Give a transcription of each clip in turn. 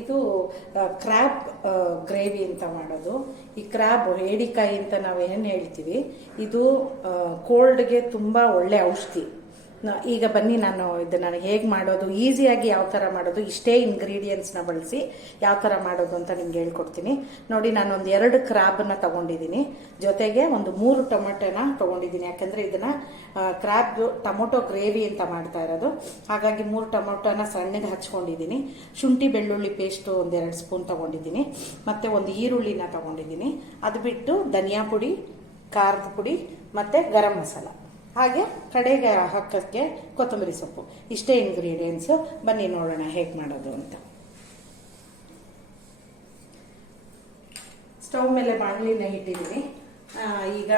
ಇದು crab gravy ಅಂತ ಮಾಡೋದು. ಈ ಕ್ರ್ಯಾಬ್ ಏಡಿಕಾಯಿ ಅಂತ ನಾವೇನು ಹೇಳ್ತೀವಿ, ಇದು ಕೋಲ್ಡ್ಗೆ ತುಂಬ ಒಳ್ಳೆ ಔಷಧಿ. ಈಗ ಬನ್ನಿ ನಾನು ಇದನ್ನು ಹೇಗೆ ಮಾಡೋದು, ಈಸಿಯಾಗಿ ಯಾವ ಥರ ಮಾಡೋದು, ಇಷ್ಟೇ ಇಂಗ್ರೀಡಿಯೆಂಟ್ಸ್ನ ಬಳಸಿ ಯಾವ ಥರ ಮಾಡೋದು ಅಂತ ನಿಮ್ಗೆ ಹೇಳ್ಕೊಡ್ತೀನಿ. ನೋಡಿ, ನಾನು ಒಂದು 2 ಕ್ರ್ಯಾಬನ್ನು ತೊಗೊಂಡಿದ್ದೀನಿ, ಜೊತೆಗೆ ಒಂದು 3 ಟೊಮೆಟೊನ ತೊಗೊಂಡಿದ್ದೀನಿ. ಯಾಕಂದರೆ ಇದನ್ನು ಕ್ರ್ಯಾಬ್ ಟೊಮೊಟೊ ಗ್ರೇವಿ ಅಂತ ಮಾಡ್ತಾ ಇರೋದು, ಹಾಗಾಗಿ 3 ಟೊಮೊಟೊನ ಸಣ್ಣಗೆ ಹಚ್ಕೊಂಡಿದ್ದೀನಿ. ಶುಂಠಿ ಬೆಳ್ಳುಳ್ಳಿ ಪೇಸ್ಟು ಒಂದು 2 ಸ್ಪೂನ್ ತೊಗೊಂಡಿದ್ದೀನಿ, ಮತ್ತು ಒಂದು ಈರುಳ್ಳಿನ ತೊಗೊಂಡಿದ್ದೀನಿ. ಅದು ಬಿಟ್ಟು ಧನಿಯಾ ಪುಡಿ, ಖಾರದ ಪುಡಿ ಮತ್ತು ಗರಂ ಮಸಾಲ, ಹಾಗೆ ಕಡೆಗೆ ಹಾಕೋಕ್ಕೆ ಕೊತ್ತಂಬರಿ ಸೊಪ್ಪು. ಇಷ್ಟೇ ಇಂಗ್ರೀಡಿಯೆಂಟ್ಸು. ಬನ್ನಿ ನೋಡೋಣ ಹೇಗೆ ಮಾಡೋದು ಅಂತ. ಸ್ಟವ್ ಮೇಲೆ ಬಾಣಲಿನ ಇಟ್ಟಿದ್ದೀನಿ. ಈಗ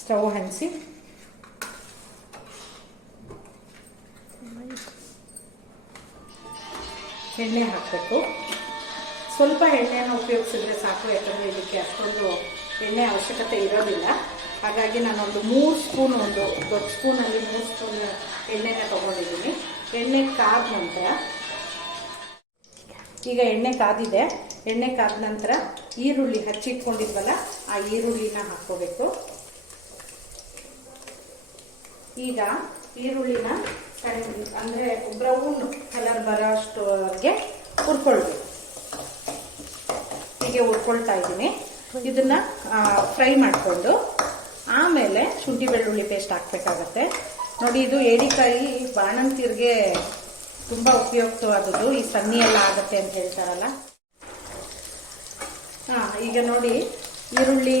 ಸ್ಟವ್ ಹಂಚಿಸಿ ಎಣ್ಣೆ ಹಾಕಬೇಕು. ಸ್ವಲ್ಪ ಎಣ್ಣೆಯನ್ನು ಉಪಯೋಗಿಸಿದ್ರೆ ಸಾಕು, ಯಾಕಂದರೆ ಇದಕ್ಕೆ ಅಷ್ಟೊಂದು ಎಣ್ಣೆ ಅವಶ್ಯಕತೆ ಇರೋದಿಲ್ಲ. ಹಾಗಾಗಿ ನಾನೊಂದು 3 ಸ್ಪೂನ್, ಒಂದು ದೊಡ್ಡ ಸ್ಪೂನಲ್ಲಿ 3 ಸ್ಪೂನ್ ಎಣ್ಣೆನ ತೊಗೊಂಡಿದ್ದೀನಿ. ಎಣ್ಣೆ ಕಾದ ನಂತರ, ಈಗ ಎಣ್ಣೆ ಕಾದಿದೆ. ಎಣ್ಣೆ ಕಾದ ನಂತರ ಈರುಳ್ಳಿ ಹಚ್ಚಿಟ್ಕೊಂಡಿದ್ವಲ್ಲ, ಆ ಈರುಳ್ಳಿನ ಹಾಕ್ಕೋಬೇಕು. ಈಗ ಈರುಳ್ಳಿನ ಅಂದರೆ ಬ್ರೌನ್ ಕಲರ್ ಬರೋ ಅಷ್ಟುವರೆಗೆ ಹುರ್ಕೊಳ್ಬೇಕು. ಹೀಗೆ ಹುರ್ಕೊಳ್ತಾ ಇದ್ದೀನಿ. ಇದನ್ನ ಫ್ರೈ ಮಾಡಿಕೊಂಡು ಆಮೇಲೆ ಶುಂಠಿ ಬೆಳ್ಳುಳ್ಳಿ ಪೇಸ್ಟ್ ಹಾಕಬೇಕಾಗತ್ತೆ. ನೋಡಿ, ಇದು ಏಡಿಕಾಯಿ ಬಾಣಂತಿಯರಿಗೆ ತುಂಬ ಉಪಯುಕ್ತವಾದದ್ದು. ಈ ಸನ್ನಿ ಎಲ್ಲ ಆಗುತ್ತೆ ಅಂತ ಹೇಳ್ತಾರಲ್ಲ. ಈಗ ನೋಡಿ, ಈರುಳ್ಳಿ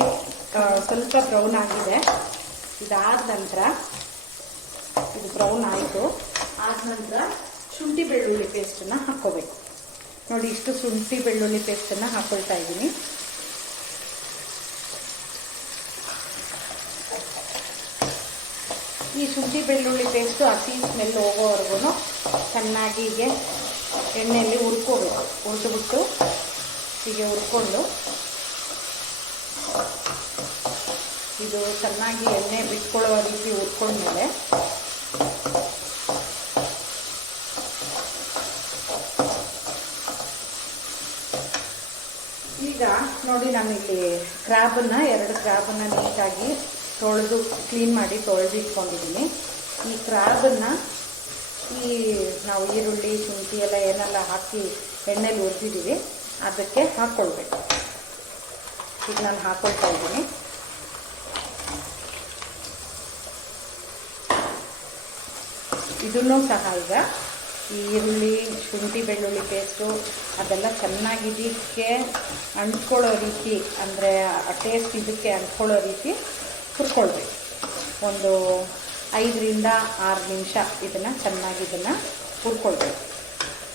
ಸ್ವಲ್ಪ ಬ್ರೌನ್ ಆಗಿದೆ. ಇದಾದ ನಂತರ, ಇದು ಬ್ರೌನ್ ಆಯಿತು. ಆದ ನಂತರ ಶುಂಠಿ ಬೆಳ್ಳುಳ್ಳಿ ಪೇಸ್ಟನ್ನು ಹಾಕ್ಕೋಬೇಕು. ನೋಡಿ, ಇಷ್ಟು ಶುಂಠಿ ಬೆಳ್ಳುಳ್ಳಿ ಪೇಸ್ಟನ್ನು ಹಾಕ್ಕೊಳ್ತಾ ಇದ್ದೀನಿ. ಈ ಶುಂಠಿ ಬೆಳ್ಳುಳ್ಳಿ ಪೇಸ್ಟು ಹಸಿ ಸ್ಮೆಲ್ ಹೋಗೋವರೆಗೂ ಚೆನ್ನಾಗಿ ಹೀಗೆ ಎಣ್ಣೆಯಲ್ಲಿ ಹುರ್ಕೋಬೇಕು. ಹುರಿದ್ಬಿಟ್ಟು ಹೀಗೆ ಹುರ್ಕೊಂಡು, ಇದು ಚೆನ್ನಾಗಿ ಎಣ್ಣೆ ಬಿಟ್ಕೊಳ್ಳೋ ರೀತಿ ಹುರ್ಕೊಂಡ್ಮೇಲೆ ಈಗ ನೋಡಿ, ನಾನಿಲ್ಲಿ ಕ್ರ್ಯಾಬನ್ನು 2 ಕ್ರ್ಯಾಬನ್ನು ನೀಟಾಗಿ ತೊಳೆದು ಕ್ಲೀನ್ ಮಾಡಿ ತೊಳೆದು ಇಟ್ಕೊಂಡಿದ್ದೀನಿ. ಈ ಕ್ರ್ಯಾಬನ್ನು ನಾವು ಈರುಳ್ಳಿ ಶುಂಠಿ ಎಲ್ಲ ಏನೆಲ್ಲ ಹಾಕಿ ಎಣ್ಣೆಲಿ ಹುರಿದಿದ್ದೀವಿ ಅದಕ್ಕೆ ಹಾಕ್ಕೊಳ್ಬೇಕು. ಈಗ ನಾನು ಹಾಕ್ಕೊಳ್ತಾ ಇದ್ದೀನಿ. ಇದನ್ನೂ ಸಹ ಈಗ ಈ ಈರುಳ್ಳಿ ಶುಂಠಿ ಬೆಳ್ಳುಳ್ಳಿ ಪೇಸ್ಟು ಅದೆಲ್ಲ ಚೆನ್ನಾಗಿ ಇದಕ್ಕೆ ಅಂಟ್ಕೊಳ್ಳೋ ರೀತಿ, ಅಂದರೆ ಟೇಸ್ಟ್ ಇದಕ್ಕೆ ಅಂಟ್ಕೊಳ್ಳೋ ರೀತಿ ಹುರ್ಕೊಳ್ಬೇಕು. ಒಂದು 5 ರಿಂದ 6 ನಿಮಿಷ ಇದನ್ನು ಚೆನ್ನಾಗಿ ಹುರ್ಕೊಳ್ಬೇಕು.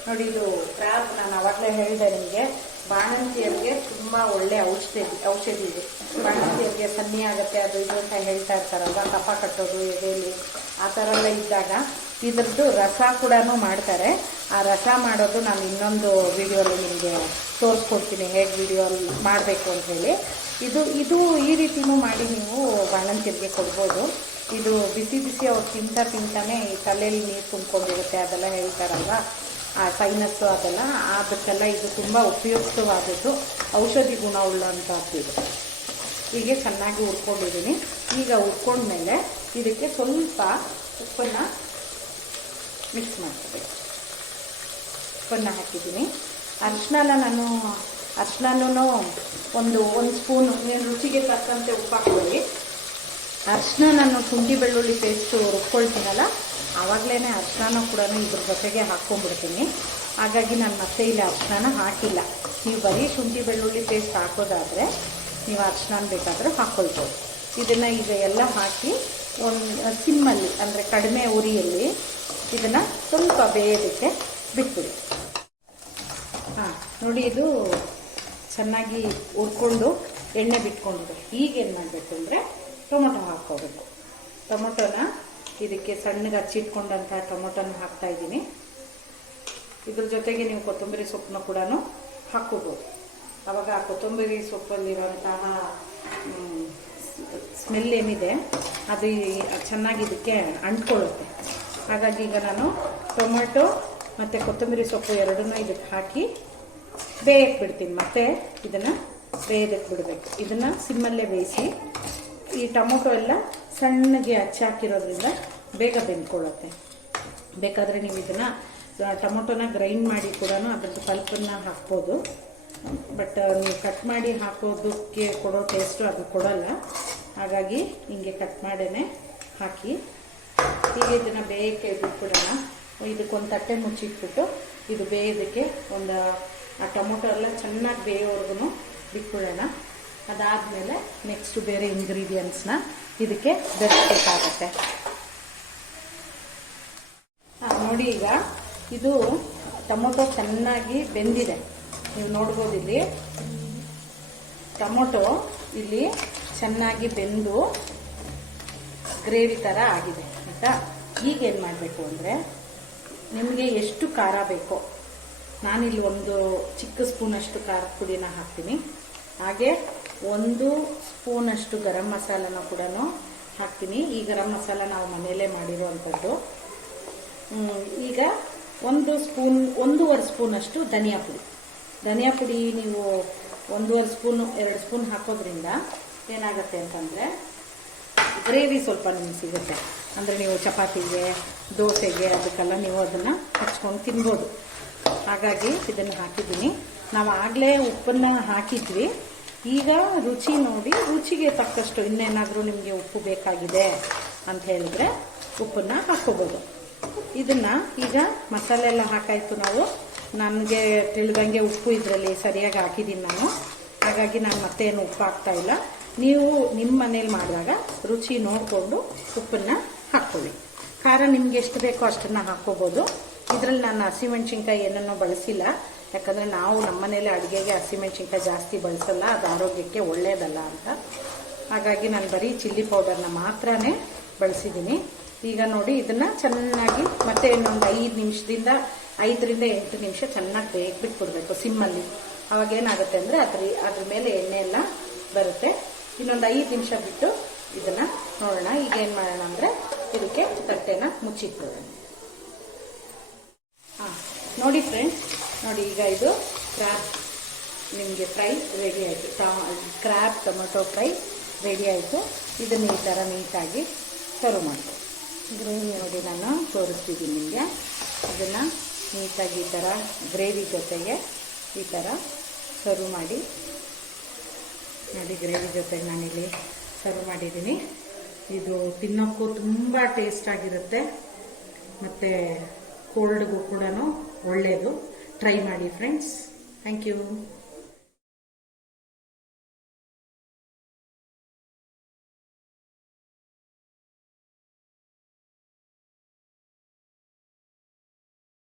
ನೋಡಿ, ಇದು ಕ್ರ್ಯಾಬ್ ನಾನು ಆವಾಗಲೇ ಹೇಳಿದೆ ನಿಮಗೆ, ಬಾಣಂತಿಯರಿಗೆ ತುಂಬ ಒಳ್ಳೆ ಔಷಧಿ ಇದೆ. ಬಾಣಂತಿಯರಿಗೆ ಸನ್ನಿ ಆಗುತ್ತೆ ಅದು ಇದು ಅಂತ ಹೇಳ್ತಾ ಇರ್ತಾರಲ್ವ, ಕಫ ಕಟ್ಟೋದು ಎದೆಯಲ್ಲಿ ಆ ಥರ ಎಲ್ಲ ಇದ್ದಾಗ ಇದ್ರದ್ದು ರಸ ಕೂಡ ಮಾಡ್ತಾರೆ. ಆ ರಸ ಮಾಡೋದು ನಾನು ಇನ್ನೊಂದು ವಿಡಿಯೋಲಿ ನಿಮಗೆ ತೋರಿಸ್ಕೊಡ್ತೀನಿ, ಹೇಗೆ ವಿಡಿಯೋಲಿ ಮಾಡಬೇಕು ಅಂತ ಹೇಳಿ. ಇದು ಈ ರೀತಿಯೂ ಮಾಡಿ ನೀವು ಬಾಣಂತಿಯರಿಗೆ ಕೊಡ್ಬೋದು. ಇದು ಬಿಸಿ ಅವ್ರು ತಿಂತಾನೆ ಈ ತಲೆಯಲ್ಲಿ ನೀರು ತುಂಬ್ಕೊಂಡಿರುತ್ತೆ, ಅದೆಲ್ಲ ಹೇಳ್ತಾರಲ್ವ, ಆ ಸೈನಸ್ಸು ಅದೆಲ್ಲ, ಅದಕ್ಕೆಲ್ಲ ಇದು ತುಂಬ ಉಪಯುಕ್ತವಾದದ್ದು, ಔಷಧಿ ಗುಣವುಳ್ಳಂಥದ್ದು ಇದು. ಹೀಗೆ ಚೆನ್ನಾಗಿ ಹುರ್ಕೊಂಡಿದ್ದೀನಿ. ಈಗ ಹುರ್ಕೊಂಡ್ಮೇಲೆ ಇದಕ್ಕೆ ಸ್ವಲ್ಪ ಉಪ್ಪನ್ನು ಮಿಕ್ಸ್ ಮಾಡ್ಕೋಬೇಕು. ಉಪ್ಪನ್ನು ಹಾಕಿದ್ದೀನಿ. ಅರಿಶಿನೂ ಒಂದು ಸ್ಪೂನು, ಏನು ರುಚಿಗೆ ತಕ್ಕಂತೆ ಉಪ್ಪು ಹಾಕ್ಕೊಳ್ಳಿ. ಅರಿಶಿನ ನಾನು ಶುಂಠಿ ಬೆಳ್ಳುಳ್ಳಿ ಪೇಸ್ಟು ರುಬ್ಕೊಳ್ತೀನಲ್ಲ, ಆವಾಗಲೇ ಅರಿಶಿನ ಕೂಡ ಇದ್ರ ಜೊತೆಗೆ ಹಾಕ್ಕೊಂಡ್ಬಿಡ್ತೀನಿ. ಹಾಗಾಗಿ ನಾನು ಮತ್ತೆ ಇಲ್ಲಿ ಅರಿಶಿನ ಹಾಕಿಲ್ಲ. ನೀವು ಬರೀ ಶುಂಠಿ ಬೆಳ್ಳುಳ್ಳಿ ಪೇಸ್ಟ್ ಹಾಕೋದಾದರೆ ನೀವು ಅರಿಶಿನ ಬೇಕಾದರೆ ಹಾಕ್ಕೊಳ್ಬೋದು. ಇದನ್ನು ಈಗ ಎಲ್ಲ ಹಾಕಿ ಒಂದು ಸಿಮ್ಮಲ್ಲಿ, ಅಂದರೆ ಕಡಿಮೆ ಉರಿಯಲ್ಲಿ ಇದನ್ನು ಸ್ವಲ್ಪ ಬೇಯೋದಕ್ಕೆ ಬಿಟ್ಬಿಡಿ. ನೋಡಿ, ಇದು ಚೆನ್ನಾಗಿ ಹುರ್ಕೊಂಡು ಎಣ್ಣೆ ಬಿಟ್ಕೊಂಡಿದೆ. ಈಗ ಏನು ಮಾಡಬೇಕು ಅಂದರೆ ಟೊಮೊಟೊ ಹಾಕ್ಕೋಬೇಕು. ಟೊಮೊಟೊನ ಇದಕ್ಕೆ ಸಣ್ಣಗೆ ಹಚ್ಚಿಟ್ಕೊಂಡಂಥ ಟೊಮೊಟೊನ ಹಾಕ್ತಾಯಿದ್ದೀನಿ. ಇದ್ರ ಜೊತೆಗೆ ನೀವು ಕೊತ್ತಂಬರಿ ಸೊಪ್ಪನ್ನ ಕೂಡ ಹಾಕ್ಕೋಬೋದು. ಆವಾಗ ಆ ಕೊತ್ತಂಬರಿ ಸೊಪ್ಪಲ್ಲಿರುವಂತಹ ಸ್ಮೆಲ್ ಏನಿದೆ ಅದು ಚೆನ್ನಾಗಿ ಇದಕ್ಕೆ ಅಂಟ್ಕೊಳ್ಳುತ್ತೆ. ಹಾಗಾಗಿ ಈಗ ನಾನು ಟೊಮೆಟೊ ಮತ್ತು ಕೊತ್ತಂಬರಿ ಸೊಪ್ಪು ಎರಡನ್ನೂ ಇದಕ್ಕೆ ಹಾಕಿ ಬೇಯಕ್ಕೆ ಬಿಡ್ತೀನಿ. ಮತ್ತೆ ಇದನ್ನು ಬೇಯೋದಕ್ಕೆ ಬಿಡಬೇಕು. ಇದನ್ನು ಸಿಮ್ಮಲ್ಲೇ ಬೇಯಿಸಿ, ಈ ಟೊಮೊಟೊ ಎಲ್ಲ ಸಣ್ಣಗೆ ಹಚ್ಚಾಕಿರೋದ್ರಿಂದ ಬೇಗ ಬೆಂದ್ಕೊಳ್ಳುತ್ತೆ. ಬೇಕಾದರೆ ನೀವು ಇದನ್ನು ಟೊಮೊಟೊನ ಗ್ರೈಂಡ್ ಮಾಡಿ ಕೂಡ ಅದ್ರದ್ದು ಪಲ್ಪನ್ನು ಹಾಕ್ಬೋದು. ಬಟ್ ನೀವು ಕಟ್ ಮಾಡಿ ಹಾಕೋದಕ್ಕೆ ಕೊಡೋ ಟೇಸ್ಟು ಅದು ಕೊಡೋಲ್ಲ. ಹಾಗಾಗಿ ಹಿಂಗೆ ಕಟ್ ಮಾಡೇ ಹಾಕಿ ಹೀಗೆ ಇದನ್ನು ಬೇಯಕ್ಕೆ ಬಿಟ್ಬಿಡೋಣ. ಇದಕ್ಕೊಂದು ತಟ್ಟೆ ಮುಚ್ಚಿಟ್ಬಿಟ್ಟು ಇದು ಬೇಯೋದಕ್ಕೆ ಒಂದು ಆ ಟೊಮೊಟೊ ಎಲ್ಲ ಚೆನ್ನಾಗಿ ಬೇಯೋವರೆಗೂ ಬಿಟ್ಬಿಡೋಣ. ಅದಾದಮೇಲೆ ನೆಕ್ಸ್ಟು ಬೇರೆ ಇಂಗ್ರೀಡಿಯೆಂಟ್ಸ್ನ ಇದಕ್ಕೆ ಬೆರೆಸಬೇಕಾಗತ್ತೆ. ನೋಡಿ, ಈಗ ಇದು ಟೊಮೊಟೊ ಚೆನ್ನಾಗಿ ಬೆಂದಿದೆ. ನೀವು ನೋಡ್ಬೋದು, ಇಲ್ಲಿ ಟೊಮೊಟೊ ಇಲ್ಲಿ ಚೆನ್ನಾಗಿ ಬೆಂದು ಗ್ರೇವಿ ಥರ ಆಗಿದೆ ಆಯಿತಾ. ಈಗೇನು ಮಾಡಬೇಕು ಅಂದರೆ, ನಿಮಗೆ ಎಷ್ಟು ಖಾರ ಬೇಕೋ, ನಾನಿಲ್ಲಿ ಒಂದು ಚಿಕ್ಕ ಸ್ಪೂನಷ್ಟು ಖಾರದ ಪುಡಿನ ಹಾಕ್ತೀನಿ. ಹಾಗೆ 1 ಸ್ಪೂನಷ್ಟು ಗರಂ ಮಸಾಲನ ಕೂಡ ಹಾಕ್ತೀನಿ. ಈ ಗರಂ ಮಸಾಲ ನಾವು ಮನೆಯಲ್ಲೇ ಮಾಡಿರುವಂಥದ್ದು. ಈಗ 1.5 ಸ್ಪೂನಷ್ಟು ಧನಿಯಾ ಪುಡಿ ನೀವು 1.5 ಸ್ಪೂನು 2 ಸ್ಪೂನ್ ಹಾಕೋದ್ರಿಂದ ಏನಾಗುತ್ತೆ ಅಂತಂದರೆ ಗ್ರೇವಿ ಸ್ವಲ್ಪ ನಿಮ್ಗೆ ಸಿಗುತ್ತೆ. ಅಂದರೆ ನೀವು ಚಪಾತಿಗೆ, ದೋಸೆಗೆ ಅದಕ್ಕೆಲ್ಲ ನೀವು ಅದನ್ನು ಹಚ್ಕೊಂಡು ತಿನ್ಬೋದು. ಹಾಗಾಗಿ ಇದನ್ನು ಹಾಕಿದ್ದೀನಿ. ನಾವು ಆಗಲೇ ಉಪ್ಪನ್ನು ಹಾಕಿದ್ವಿ. ಈಗ ರುಚಿ ನೋಡಿ, ರುಚಿಗೆ ತಕ್ಕಷ್ಟು ಇನ್ನೇನಾದರೂ ನಿಮಗೆ ಉಪ್ಪು ಬೇಕಾಗಿದೆ ಅಂತ ಹೇಳಿದ್ರೆ ಉಪ್ಪನ್ನು ಹಾಕ್ಕೋಬೋದು. ಇದನ್ನು ಈಗ ಮಸಾಲೆ ಎಲ್ಲ ಹಾಕಾಯಿತು. ನನಗೆ ತಿಳಿದಂಗೆ ಉಪ್ಪು ಇದರಲ್ಲಿ ಸರಿಯಾಗಿ ಹಾಕಿದ್ದೀನಿ ನಾನು. ಹಾಗಾಗಿ ನಾನು ಮತ್ತೇನು ಉಪ್ಪು ಹಾಕ್ತಾ ಇಲ್ಲ. ನೀವು ನಿಮ್ಮ ಮನೇಲಿ ಮಾಡಿದಾಗ ರುಚಿ ನೋಡಿಕೊಂಡು ಉಪ್ಪನ್ನು ಹಾಕ್ಕೊಳ್ಳಿ. ಖಾರ ನಿಮ್ಗೆ ಎಷ್ಟು ಬೇಕೋ ಅಷ್ಟನ್ನು ಹಾಕ್ಕೋಬೋದು. ಇದರಲ್ಲಿ ನಾನು ಹಸಿಮೆಣ್ಸಿನ್ಕಾಯಿ ಏನನ್ನೂ ಬಳಸಿಲ್ಲ. ಯಾಕಂದರೆ ನಾವು ನಮ್ಮ ಮನೇಲಿ ಅಡುಗೆಗೆ ಹಸಿಮೆಣ್ಸಿನ್ಕಾಯಿ ಜಾಸ್ತಿ ಬಳಸಲ್ಲ, ಅದು ಆರೋಗ್ಯಕ್ಕೆ ಒಳ್ಳೆಯದಲ್ಲ ಅಂತ. ಹಾಗಾಗಿ ನಾನು ಬರೀ ಚಿಲ್ಲಿ ಪೌಡರ್ನ ಮಾತ್ರನೇ ಬಳಸಿದ್ದೀನಿ. ಈಗ ನೋಡಿ, ಇದನ್ನು ಚೆನ್ನಾಗಿ ಮತ್ತೆ ಇನ್ನೊಂದು 5 ರಿಂದ 8 ನಿಮಿಷ ಚೆನ್ನಾಗಿ ಬೇಯಕ್ಕೆ ಬಿಟ್ಬಿಡ್ಬೇಕು ಸಿಮ್ಮಲ್ಲಿ. ಅವಾಗೇನಾಗುತ್ತೆ ಅಂದರೆ ಅದ್ರ ಮೇಲೆ ಎಣ್ಣೆ ಎಲ್ಲ ಬರುತ್ತೆ. ಇನ್ನೊಂದು 5 ನಿಮಿಷ ಬಿಟ್ಟು ಇದನ್ನು ನೋಡೋಣ. ಈಗ ಏನು ಮಾಡೋಣ ಅಂದರೆ ಇದಕ್ಕೆ ತಟ್ಟೆನ ಮುಚ್ಚಿಟ್ಬಿಡೋಣ. ನೋಡಿ ಫ್ರೆಂಡ್ಸ್, ನೋಡಿ ಈಗ ಇದು ಕ್ರ್ಯಾಬ್ ನಿಮಗೆ ಫ್ರೈ ರೆಡಿ ಆಯಿತು. ಕ್ರ್ಯಾಬ್ ಟೊಮೆಟೊ ಫ್ರೈ ರೆಡಿ ಆಯಿತು. ಇದನ್ನು ಈ ಥರ ನೀಟಾಗಿ ಸರ್ವ್ ಮಾಡ್ತೀನಿ. ಗ್ರೇವಿ ನೋಡಿ ನಾನು ತೋರಿಸ್ತಿದ್ದೀನಿ ನಿಮಗೆ. ಇದನ್ನು ನೀಟಾಗಿ ಈ ಥರ ಗ್ರೇವಿ ಜೊತೆಗೆ ಈ ಥರ ಸರ್ವ್ ಮಾಡಿ. ನೋಡಿ, ಗ್ರೇವಿ ಜೊತೆಗೆ ನಾನಿಲ್ಲಿ ಸರ್ವ್ ಮಾಡಿದ್ದೀನಿ. ಇದು ತಿನ್ನೋಕ್ಕೂ ತುಂಬ ಟೇಸ್ಟಾಗಿರುತ್ತೆ ಮತ್ತು ಕೋಲ್ಡ್ಗೂ ಕೂಡ ಒಳ್ಳೆಯದು. ಟ್ರೈ ಮಾಡಿ ಫ್ರೆಂಡ್ಸ್. Thank you.